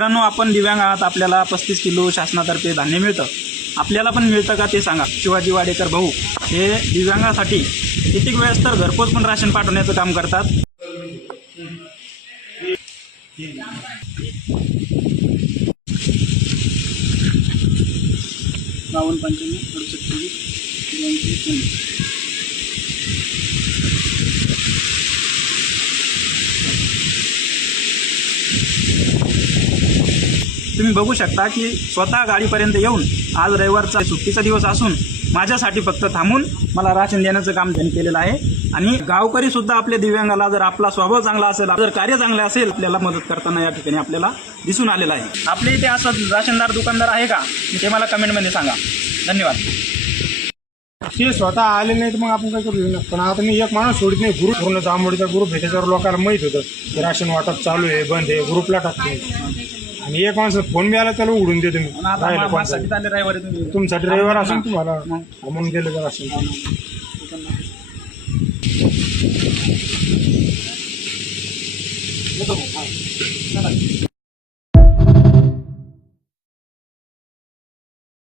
मित्रांनो, आपण दिव्यांग आहात, आपल्याला 35 किलो शासनातर्फे धान्य मिळतं. आपल्याला पण मिळतं का ते सांगा. शिवाजी वाडेकर भाऊ हे दिव्यांगासाठी कित्येक वेळेस तर घरपोच पण राशन पाठवण्याचं काम करतात. तुम्ही बघू शकता की स्वतः गाडीपर्यंत येऊन आज रविवारचा सुट्टीचा दिवस असून माझ्यासाठी फक्त थांबून मला राशन देण्याचं काम त्यांनी केलेलं आहे. आणि गावकरी सुद्धा आपल्या दिव्यांगाला, जर आपला स्वभाव चांगला असेल, जर कार्य चांगलं असेल, आपल्याला मदत करताना या ठिकाणी आपल्याला दिसून आलेलं आहे. आपल्या इथे असं राशनदार दुकानदार आहे का ते मला कमेंटमध्ये सांगा. धन्यवाद. ते स्वतः आले नाही तर मग आपण काय करू ना. पण आता मी एक माणूस सोडित नाही. ग्रुप पूर्ण जांभोळीचा ग्रुप आहे, त्याच्यावर लोकांना माहीत होतं की राशन वाटप चालू आहे, बंद आहे, ग्रुपला टाकतो. आणि एक माणसं फोन बी आला त्याला उघडून देतो मी. तुमच्यासाठी रविवार असून तुम्हाला म्हणून गेलं तर राशन.